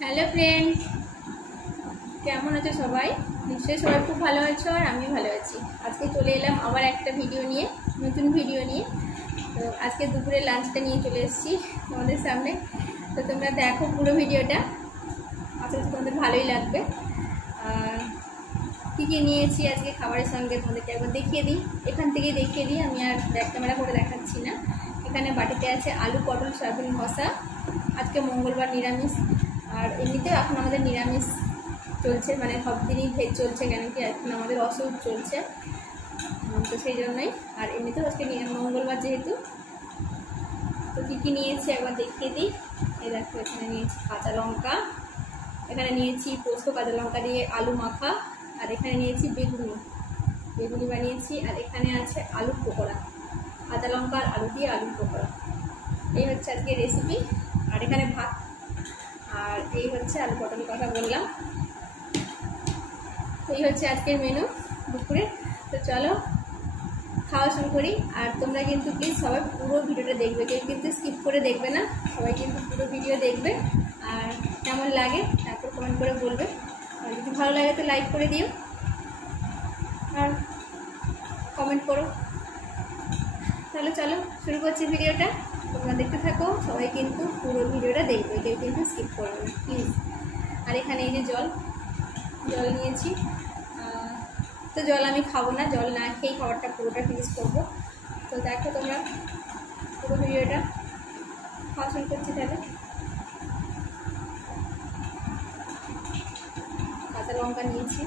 Hello friend, কেমন আছো সবাই? নিশ্চয়ই সবাই খুব ভালো আছো আর আমি ভালো আছি। আজকে চলে এলাম আবার একটা ভিডিও নিয়ে, নতুন ভিডিও নিয়ে। তো আজকে দুপুরে লাঞ্চটা নিয়ে চলে এসেছি তোমাদের সামনে। তো তোমরা দেখো পুরো ভিডিওটা, আশা করি তোমাদের ভালোই লাগবে। আর কী কী নিয়েছি আজকে খাবারের সঙ্গে তোমাদেরকে একবার দেখিয়ে দিই, এখান থেকে দেখিয়ে দিই, আমি আর ব্যাক ক্যামেরা করে দেখাচ্ছি না। এখানে বাটিতে আছে আলু পটল সয়াবিন কষা, আজকে মঙ্গলবার নিরামিষ। আর এমনিতেও এখন আমাদের নিরামিষ চলছে, মানে সব দিনই ভেজ চলছে, কেন কি এখন আমাদের অসুখ চলছে, তো সেই জন্যই। আর এমনিতেও আজকে মঙ্গলবার যেহেতু। তো কী কী নিয়েছি একবার দেখিয়ে দিই। এই দেখো, এখানে নিয়েছি কাঁচা লঙ্কা, এখানে নিয়েছি পোস্ত কাঁচা লঙ্কা দিয়ে আলু মাখা, আর এখানে নিয়েছি বেগুনি বানিয়েছি, আর এখানে আছে আলুর পকোড়া, কাঁচা লঙ্কা আর আলু দিয়ে আলুর পকোড়া। এই হচ্ছে আজকে রেসিপি। আর এখানে ভাত, আর এই হচ্ছে আলু পটলের কথা বললাম। এই হচ্ছে আজকের মেনু দুপুরে। তো চলো খাওয়া শুরু করি। আর তোমরা কিন্তু প্লিজ সবাই পুরো ভিডিওটা দেখবে, কেউ কিন্তু স্কিপ করে দেখবে না, সবাই কিন্তু পুরো ভিডিও দেখবে। আর কেমন লাগে তারপর কমেন্ট করে বলবে, আর যদি ভালো লাগে তো লাইক করে দিও আর কমেন্ট করো। তাহলে চলো শুরু করছি ভিডিওটা, তোমরা দেখতে থাকো, সবাই কিন্তু পুরো ভিডিওটা দেখবে, কেউ কিন্তু স্কিপ করবে না প্লিজ। আর এখানে এই যে জল নিয়েছি। তো জল আমি খাবো না, জল না খেয়েই খাবারটা পুরোটা ফিনিশ করবো। তো দেখো তোমরা পুরো ভিডিওটা, খাওয়া শুরু করছি। তাহলে কাঁচা লঙ্কা নিয়েছি,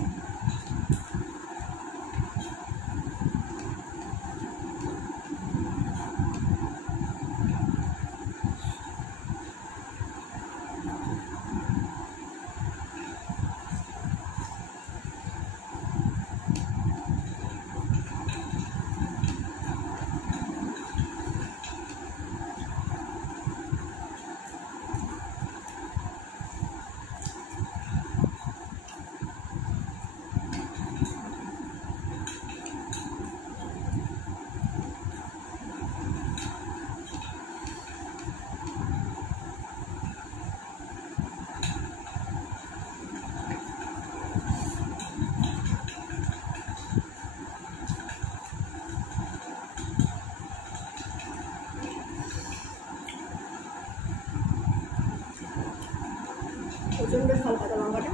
প্রচণ্ড ঝাল কাঁচা লঙ্কাটা।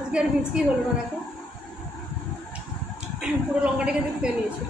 আজকে আর ভিজকি হলো না, দেখো পুরো লঙ্কাটাকে কিন্তু খেয়ে নিয়েছি।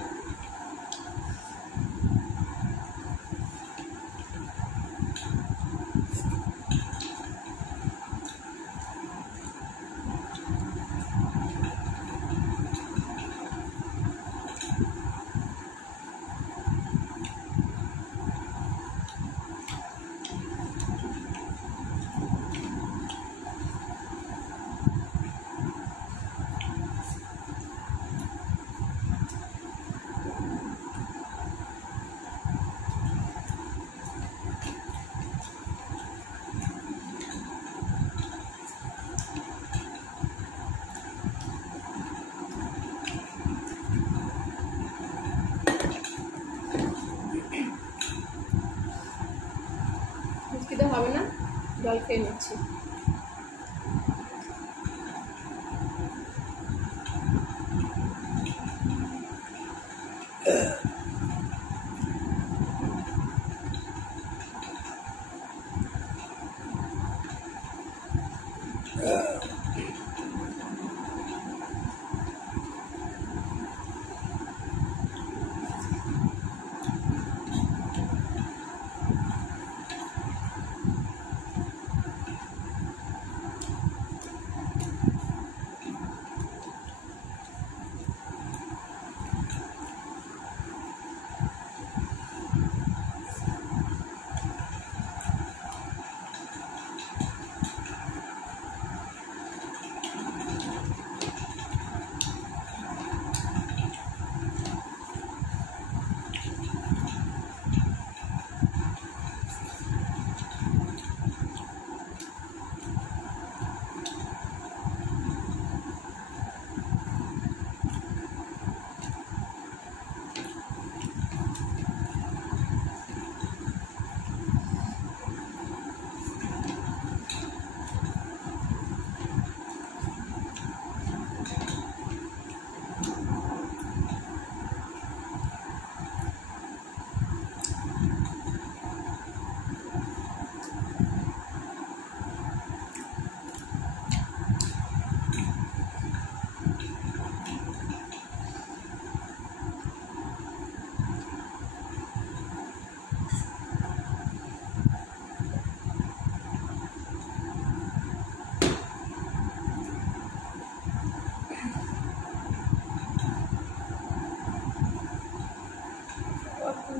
জল খেয়ে নিচ্ছি।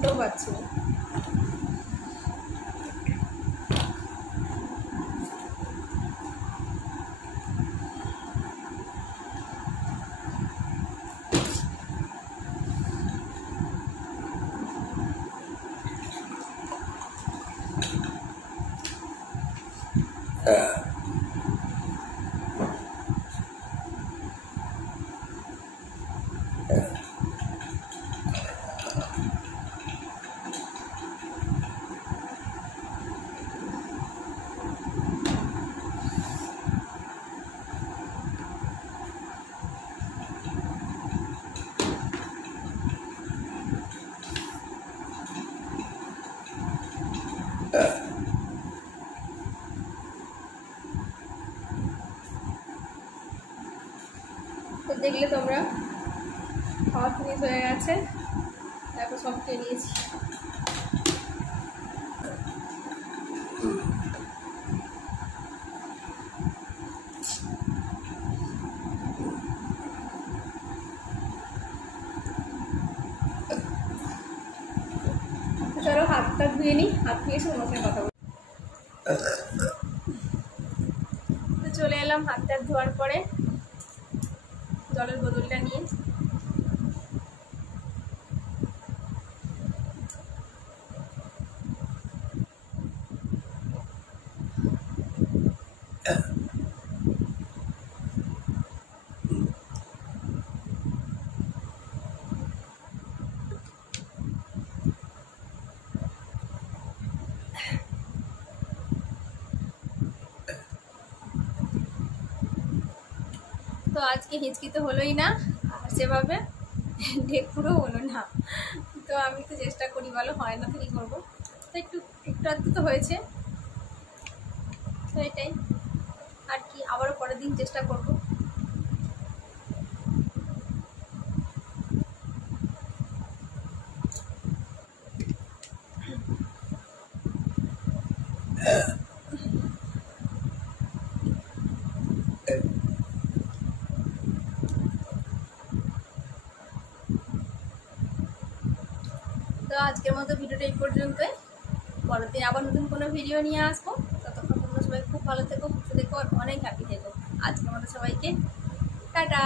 তো পাচ্ছি না। তো দেখলে তোমরা খাওয়া ফিনিশ হয়ে গেছে, তারপর সব খেয়ে নিয়েছি। চলো হাতটা ধুয়ে নিই, হাত ধুয়ে এসে তোমার সঙ্গে কথা বলি। তো চলে এলাম হাতটা ধোয়ার পরে জলের বোতলটা নিয়ে। তো আজকে হিচকি তো হলোই না, আর সেভাবে ঢেকুরও হলো না। তো আমি তো চেষ্টা করি, ভালো হয় না তো কী করবো, তো একটু আধটু তো হয়েছে, তো এটাই আর কি। আবারও পরের দিন চেষ্টা করবো। তো আজকের মতো ভিডিওটা এই পর্যন্তই। পরের দিন আবার নতুন কোনো ভিডিও নিয়ে আসবো। ততক্ষণ তোমরা সবাই খুব ভালো থেকো, সুস্থ থেকো, আর অনেক হ্যাপি থেকো। আজকের মতো সবাইকে টাটা।